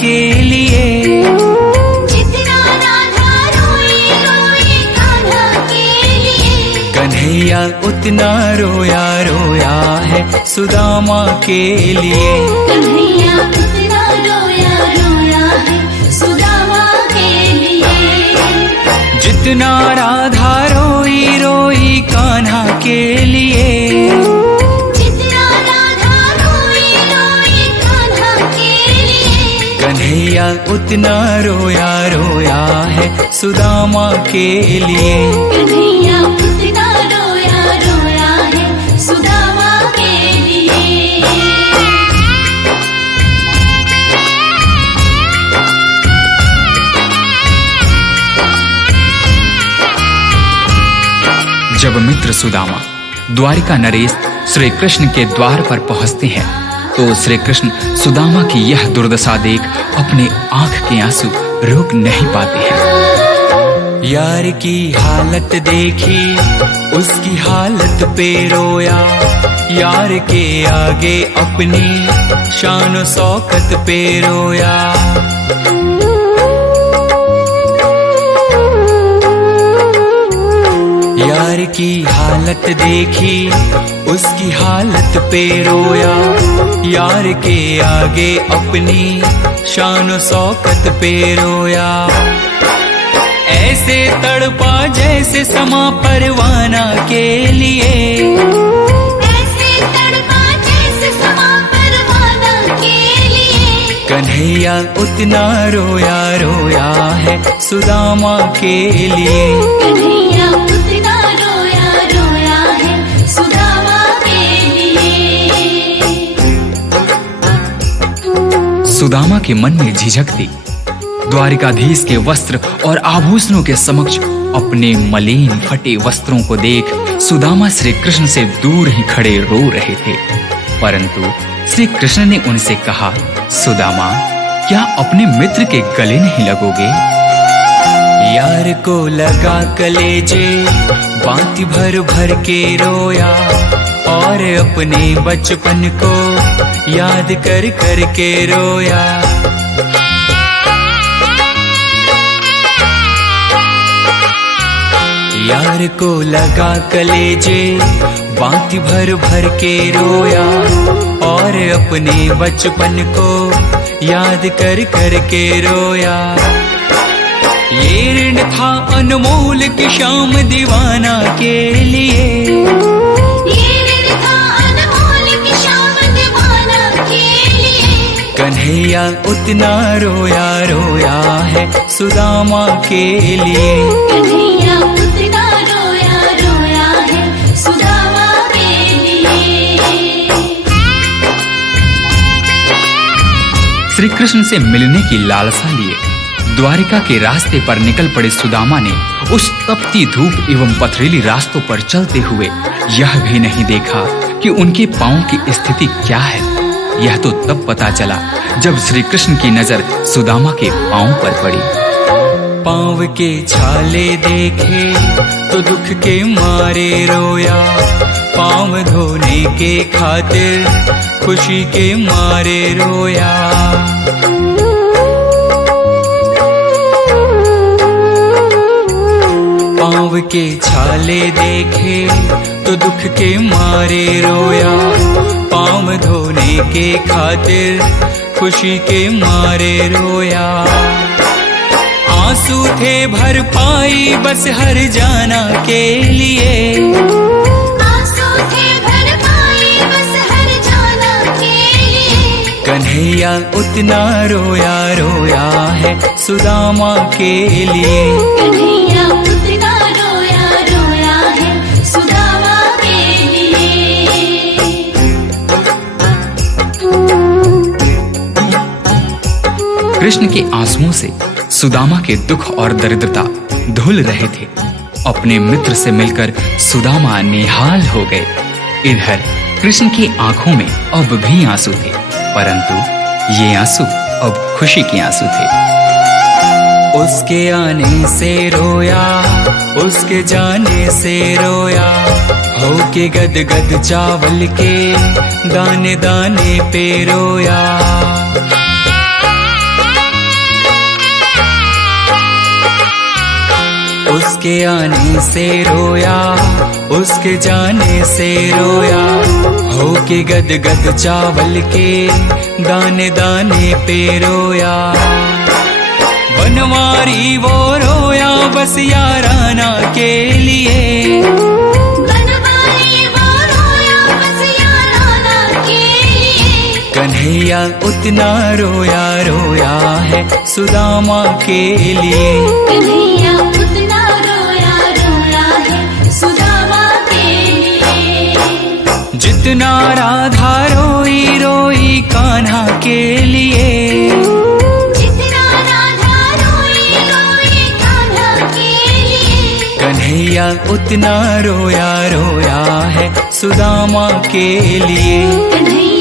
के लिए। जितना राधा रोई रोई कान्हा के लिए, कन्हैया उतना रोया रोया है सुदामा के लिए। कन्हैया उतना रोया रोया है सुदामा के लिए। जितना राधा रोई रोई कान्हा के लिए। जितना राधा रोई रोई कान्हा के लिए, कन्हैया उतना रोया रोया है सुदामा के लिए। कन्हैया उतना रोया रोया है सुदामा के लिए। जब मित्र सुदामा द्वारिका नरेश श्री कृष्ण के द्वार पर पहुंचते हैं तो श्री कृष्ण सुदामा की यह दुर्दशा देख अपने आंख के आंसू रोक नहीं पाते हैं। यार की हालत देखी उसकी हालत पे रोया। यार के आगे अपनी शान शौकत पे रोया। यार की हालत देखी उसकी हालत पे रोया। यार के आगे अपनी शान शौकत पे रोया। ऐसे तड़पा जैसे समा परवाना के लिए। ऐसे तड़पा जैसे समा परवाना के लिए, कन्हैया उतना रोया रोया है सुदामा के लिए। कन्हैया उतना रोया रोया है सुदामा के लिए। सुदामा के मन में झिझक थी। द्वारिकाधीश के वस्त्र और आभूषणों के समक्ष अपने मलिन फटे वस्त्रों को देख सुदामा श्री कृष्ण से दूर ही खड़े रो रहे थे। परंतु श्री कृष्ण ने उनसे कहा, सुदामा, क्या अपने मित्र के गले नहीं लगोगे? यार को लगा कलेजे बाती भर भर के रोया। और अपने बचपन को याद कर कर के रोया। यार को लगा कलेजे बाती भर भर के रोया। और अपने बचपन को याद कर कर के रोया। ये ऋण था अनमोल की शाम दीवाना के लिए। ये ऋण था अनमोल की शाम दीवाना के लिए, कन्हैया उतना रोया रोया है सुदामा के लिए। कन्हैया उतना रोया रोया है सुदामा के लिए। श्री कृष्ण से मिलने की लालसा लिए द्वारिका के रास्ते पर निकल पड़े सुदामा ने उस तपती धूप एवं पथरीली रास्तों पर चलते हुए यह भी नहीं देखा कि उनके पांव की स्थिति क्या है। यह तो तब पता चला जब श्री कृष्ण की नजर सुदामा के पांव पर पड़ी। पांव के छाले देखे तो दुख के मारे रोया। पांव धोने के खातिर खुशी के मारे रोया। पांव के छाले देखे तो दुख के मारे रोया। पांव धोने के खातिर खुशी के मारे रोया। आंसू थे भरपाई बस हर जाना के लिए। आंसू थे भरपाई बस हर जाना के लिए, कन्हैया उतना रोया रोया है सुदामा के लिए। कन्हैया उतना रोया रोया है सुदामा के लिए। कृष्ण के आंसुओं से सुदामा के दुख और दरिद्रता धुल रहे थे। अपने मित्र से मिलकर सुदामा निहाल हो गए। इधर कृष्ण की आंखों में अब भी आंसू थे, परंतु ये आंसू अब खुशी के आंसू थे। उसके आने से रोया, उसके जाने से रोया, होके गद गद चावल के दाने दाने पे रोया। उसके आने से रोया, उसके जाने से रोया, होके गद गद चावल के दाने दाने पे रोया। बनवारी वो रोया बस याराना के लिए, बनवारी वो रोया बस याराना के लिए। कन्हैया उतना रोया रोया है सुदामा के लिए। कन्हैया उतना रोया रोया है सुदामा के लिए। जितना राधा रोई रोई कान्हा के लिए, जितना राधा रोई रोई कान्हा के लिए। कन्हैया उतना रोया रोया है सुदामा के लिए। कन्हैया